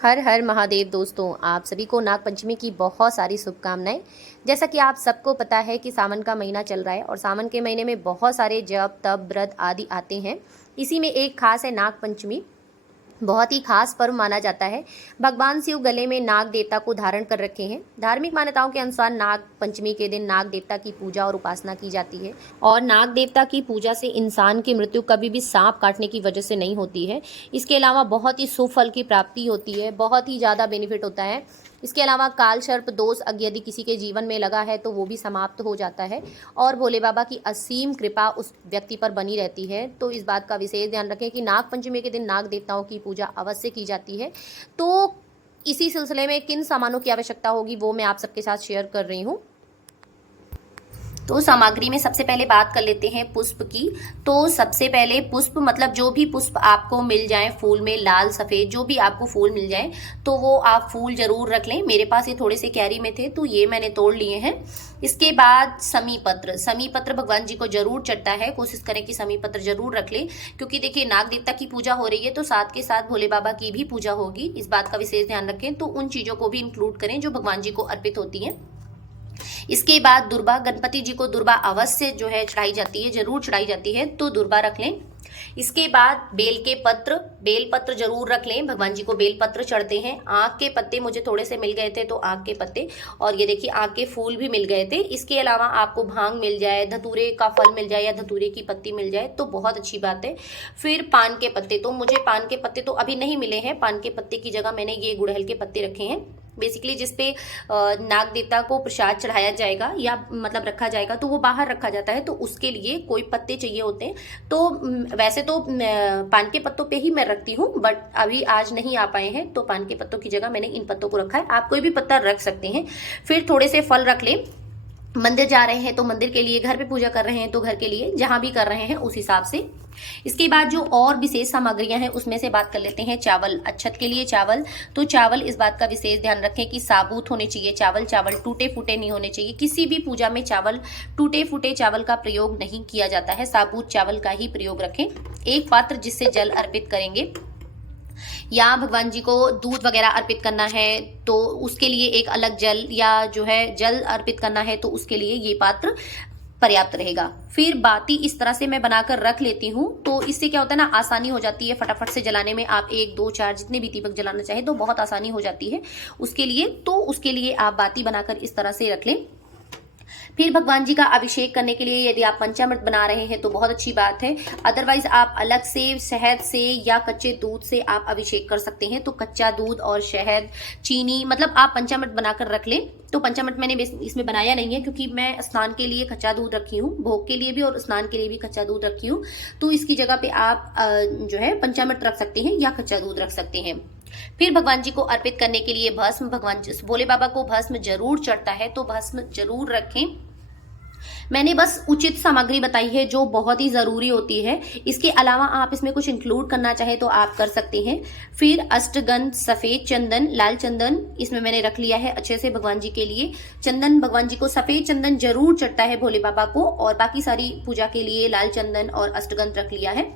हर हर महादेव दोस्तों, आप सभी को नाग पंचमी की बहुत सारी शुभकामनाएं। जैसा कि आप सबको पता है कि सावन का महीना चल रहा है और सावन के महीने में बहुत सारे जप तप व्रत आदि आते हैं। इसी में एक खास है नाग पंचमी। बहुत ही खास पर्व माना जाता है। भगवान शिव गले में नाग देवता को धारण कर रखे हैं। धार्मिक मान्यताओं के अनुसार नाग पंचमी के दिन नाग देवता की पूजा और उपासना की जाती है और नाग देवता की पूजा से इंसान की मृत्यु कभी भी सांप काटने की वजह से नहीं होती है। इसके अलावा बहुत ही शुभ फल की प्राप्ति होती है, बहुत ही ज़्यादा बेनिफिट होता है। इसके अलावा काल सर्प दोष यदि किसी के जीवन में लगा है तो वो भी समाप्त हो जाता है और भोले बाबा की असीम कृपा उस व्यक्ति पर बनी रहती है। तो इस बात का विशेष ध्यान रखें कि नाग पंचमी के दिन नाग देवताओं की पूजा अवश्य की जाती है। तो इसी सिलसिले में किन सामानों की आवश्यकता होगी वो मैं आप सबके साथ शेयर कर रही हूँ। तो सामग्री में सबसे पहले बात कर लेते हैं पुष्प की। तो सबसे पहले पुष्प मतलब जो भी पुष्प आपको मिल जाए, फूल में लाल सफ़ेद जो भी आपको फूल मिल जाए तो वो आप फूल जरूर रख लें। मेरे पास ये थोड़े से कैरी में थे तो ये मैंने तोड़ लिए हैं। इसके बाद समी पत्र, समी पत्र भगवान जी को जरूर चढ़ता है। कोशिश करें कि समी पत्र जरूर रख लें, क्योंकि देखिए नाग देवता की पूजा हो रही है तो साथ के साथ भोले बाबा की भी पूजा होगी। इस बात का विशेष ध्यान रखें। तो उन चीज़ों को भी इंक्लूड करें जो भगवान जी को अर्पित होती हैं। इसके बाद दुर्बा, गणपति जी को दुर्बा अवश्य जो है चढ़ाई जाती है, जरूर चढ़ाई जाती है, तो दुर्बा रख लें। इसके बाद बेल के पत्र, बेल पत्र जरूर रख लें। भगवान जी को बेल पत्र चढ़ते हैं। आँख के पत्ते मुझे थोड़े से मिल गए थे तो आँख के पत्ते, और ये देखिए आँख के फूल भी मिल गए थे। इसके अलावा आपको भांग मिल जाए, धतूरे का फल मिल जाए या धतूरे की पत्ती मिल जाए तो बहुत अच्छी बात है। फिर पान के पत्ते, तो मुझे पान के पत्ते तो अभी नहीं मिले हैं। पान के पत्ते की जगह मैंने ये गुड़हल के पत्ते रखे हैं। बेसिकली जिसपे नाग देवता को प्रसाद चढ़ाया जाएगा या मतलब रखा जाएगा तो वो बाहर रखा जाता है, तो उसके लिए कोई पत्ते चाहिए होते हैं। तो वैसे तो पान के पत्तों पे ही मैं रखती हूँ, बट अभी आज नहीं आ पाए हैं तो पान के पत्तों की जगह मैंने इन पत्तों को रखा है। आप कोई भी पत्ता रख सकते हैं। फिर थोड़े से फल रख लें। मंदिर जा रहे हैं तो मंदिर के लिए, घर पे पूजा कर रहे हैं तो घर के लिए, जहां भी कर रहे हैं उस हिसाब से। इसके बाद जो और विशेष सामग्रियां हैं उसमें से बात कर लेते हैं। चावल, अक्षत के लिए चावल। तो चावल इस बात का विशेष ध्यान रखें कि साबुत होने चाहिए चावल, चावल टूटे फूटे नहीं होने चाहिए। किसी भी पूजा में चावल, टूटे फूटे चावल का प्रयोग नहीं किया जाता है, साबुत चावल का ही प्रयोग रखें। एक पात्र जिससे जल अर्पित करेंगे या भगवान जी को दूध वगैरह अर्पित करना है तो उसके लिए एक अलग जल, या जो है जल अर्पित करना है तो उसके लिए ये पात्र पर्याप्त रहेगा। फिर बाती इस तरह से मैं बनाकर रख लेती हूँ, तो इससे क्या होता है ना, आसानी हो जाती है फटाफट से जलाने में। आप 1 2 4 जितने भी दीपक जलाना चाहे तो बहुत आसानी हो जाती है उसके लिए। तो उसके लिए आप बाती बनाकर इस तरह से रख लें। फिर भगवान जी का अभिषेक करने के लिए यदि आप पंचामृत बना रहे हैं तो बहुत अच्छी बात है। अदरवाइज आप अलग से शहद से या कच्चे दूध से आप अभिषेक कर सकते हैं। तो कच्चा दूध और शहद, चीनी, मतलब आप पंचामृत बनाकर रख लें। तो पंचामृत मैंने इसमें बनाया नहीं है क्योंकि मैं स्नान के लिए कच्चा दूध रखी हूँ, भोग के लिए भी और स्नान के लिए भी कच्चा दूध रखी हूँ। तो इसकी जगह पे आप जो है पंचामृत रख सकते हैं या कच्चा दूध रख सकते हैं। फिर भगवान जी को अर्पित करने के लिए भस्म, भगवान भोले बाबा को भस्म जरूर चढ़ता है तो भस्म जरूर रखें। मैंने बस उचित सामग्री बताई है जो बहुत ही जरूरी होती है। इसके अलावा आप इसमें कुछ इंक्लूड करना चाहे तो आप कर सकते हैं। फिर अष्टगंध, सफेद चंदन, लाल चंदन इसमें मैंने रख लिया है अच्छे से भगवान जी के लिए। चंदन भगवान जी को सफेद चंदन जरूर चढ़ता है भोले बाबा को, और बाकी सारी पूजा के लिए लाल चंदन और अष्टगंध रख लिया है।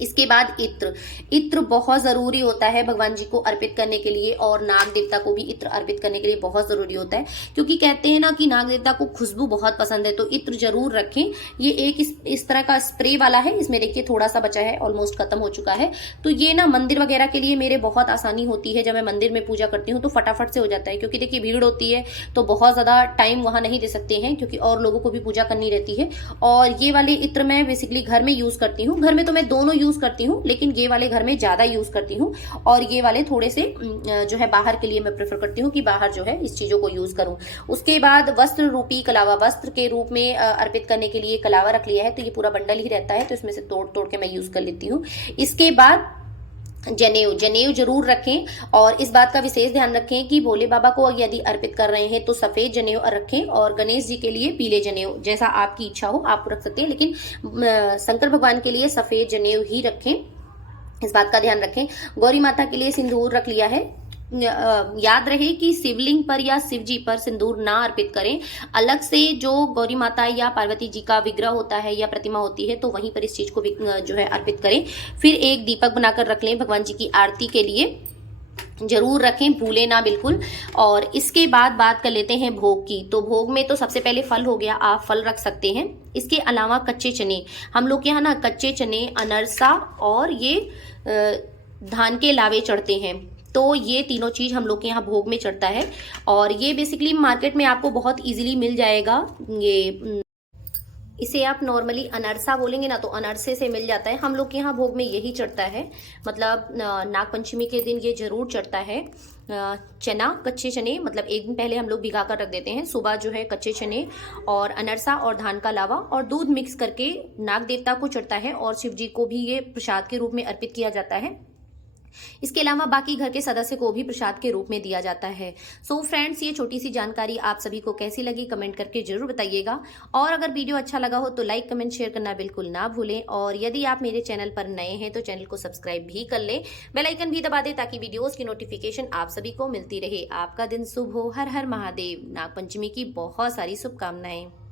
इसके बाद इत्र, इत्र बहुत जरूरी होता है भगवान जी को अर्पित करने के लिए, और नाग देवता को भी इत्र अर्पित करने के लिए बहुत जरूरी होता है, क्योंकि कहते हैं ना कि नाग देवता को खुशबू बहुत पसंद है। तो इत्र जरूर रखें। ये एक इस तरह का स्प्रे वाला है, इसमें देखिए थोड़ा सा बचा है, ऑलमोस्ट खत्म हो चुका है। तो ये ना मंदिर वगैरह के लिए मेरे बहुत आसानी होती है। जब मैं मंदिर में पूजा करती हूँ तो फटाफट से हो जाता है, क्योंकि देखिए भीड़ होती है तो बहुत ज्यादा टाइम वहां नहीं दे सकते हैं, क्योंकि और लोगों को भी पूजा करनी रहती है। और ये वाले इत्र मैं बेसिकली घर में यूज करती हूँ। घर में तो मैं दोनों यूज करती हूँ, लेकिन ये वाले घर में ज्यादा यूज करती हूँ, और ये वाले थोड़े से जो है बाहर के लिए मैं प्रेफर करती हूँ कि बाहर जो है इस चीजों को यूज करूं। उसके बाद वस्त्र रूपी कलावा, वस्त्र के रूप में अर्पित करने के लिए कलावा रख लिया है। तो ये पूरा बंडल ही रहता है तो इसमें से तोड़ तोड़ के मैं यूज कर लेती हूँ। इसके बाद जनेऊ, जनेऊ जरूर रखें, और इस बात का विशेष ध्यान रखें कि भोले बाबा को यदि अर्पित कर रहे हैं तो सफेद जनेऊ रखें, और गणेश जी के लिए पीले जनेऊ, जैसा आपकी इच्छा हो आप रख सकते हैं, लेकिन शंकर भगवान के लिए सफेद जनेऊ ही रखें, इस बात का ध्यान रखें। गौरी माता के लिए सिंदूर रख लिया है। याद रहे कि शिवलिंग पर या शिव जी पर सिंदूर ना अर्पित करें। अलग से जो गौरी माता या पार्वती जी का विग्रह होता है या प्रतिमा होती है तो वहीं पर इस चीज को जो है अर्पित करें। फिर एक दीपक बनाकर रख लें भगवान जी की आरती के लिए। जरूर रखें, भूले ना बिल्कुल। और इसके बाद बात कर लेते हैं भोग की। तो भोग में तो सबसे पहले फल हो गया, आप फल रख सकते हैं। इसके अलावा कच्चे चने, हम लोग के यहाँ ना कच्चे चने, अनरसा और ये धान के लावे चढ़ते हैं। तो ये तीनों चीज हम लोग के यहाँ भोग में चढ़ता है। और ये बेसिकली मार्केट में आपको बहुत इजीली मिल जाएगा। ये इसे आप नॉर्मली अनरसा बोलेंगे ना, तो अनरसे से मिल जाता है। हम लोग के यहाँ भोग में यही चढ़ता है, मतलब नाग पंचमी के दिन ये जरूर चढ़ता है। चना, कच्चे चने, मतलब एक दिन पहले हम लोग भिगा कर रख देते हैं। सुबह जो है कच्चे चने और अनरसा और धान का लावा और दूध मिक्स करके नाग देवता को चढ़ता है और शिव जी को भी ये प्रसाद के रूप में अर्पित किया जाता है। इसके अलावा बाकी घर के सदस्य को भी प्रसाद के रूप में दिया जाता है। सो फ्रेंड्स, ये छोटी सी जानकारी आप सभी को कैसी लगी कमेंट करके जरूर बताइएगा। और अगर वीडियो अच्छा लगा हो तो लाइक कमेंट शेयर करना बिल्कुल ना भूलें। और यदि आप मेरे चैनल पर नए हैं तो चैनल को सब्सक्राइब भी कर लें, बेल आइकन भी दबा दें ताकि वीडियोस की नोटिफिकेशन आप सभी को मिलती रहे। आपका दिन शुभ हो। हर हर महादेव। नाग पंचमी की बहुत सारी शुभकामनाएं।